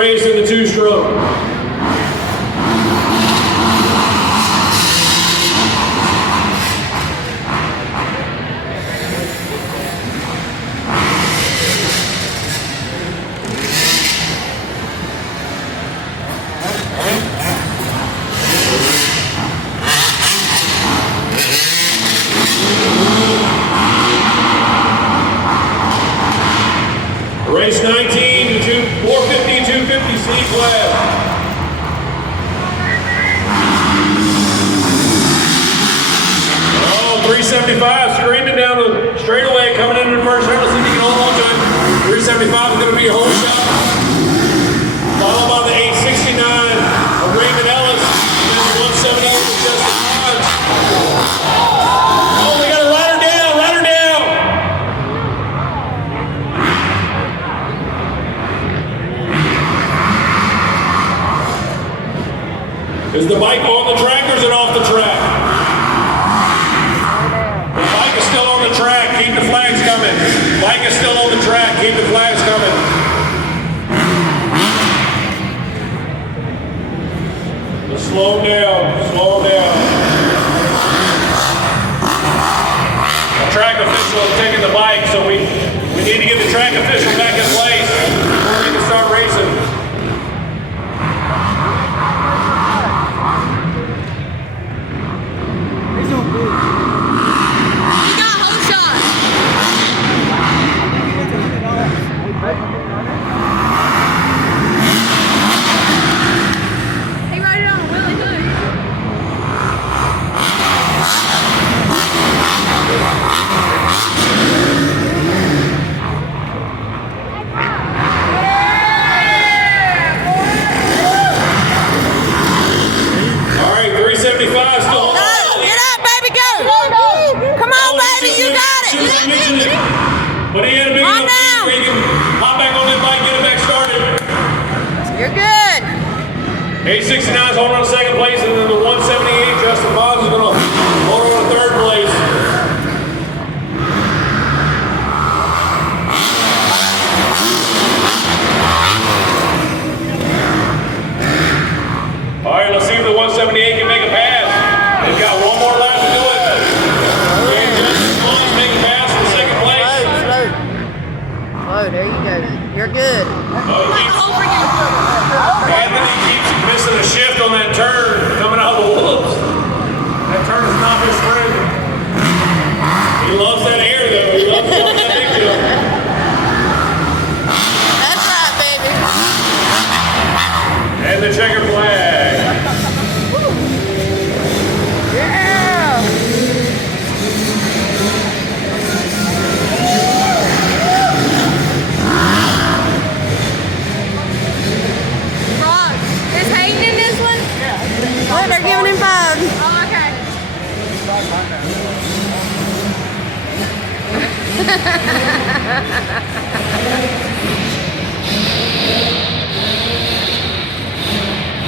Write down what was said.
race in the two-stroke. Race 19, 450, 250 C class. Oh, 375 screaming down the straightaway, coming into the first round. Let's see if you can hold on to it. 375 is going to be a whole shot. Followed by the 869 of Raymond Ellis. And then the 178 of Justin Hodge. Oh, they got to ride her down, ride her down. Is the bike on the track or is it off the track? The bike is still on the track. Keep the flags coming. Bike is still on the track. Keep the flags coming. Let's slow them down. Slow them down. The track official is taking the bike, so we need to get the track official back in place before we can start racing. But he had a big enough speed where you can hop back on that bike, get it back started. You're good. 869 is holding on to second place, and then the 178, Justin Boggs, is going to hold on to third place. All right, let's see if the 178 can make a pass. They've got one more lap to do it. Oh, there you go. You're good. Anthony keeps missing a shift on that turn coming out of the whoops. That turn is not his friend. He loves that air though. He loves going that big jump. That's right, baby. And the checker flag. Yeah. Oh, they're giving him 5. Oh, okay.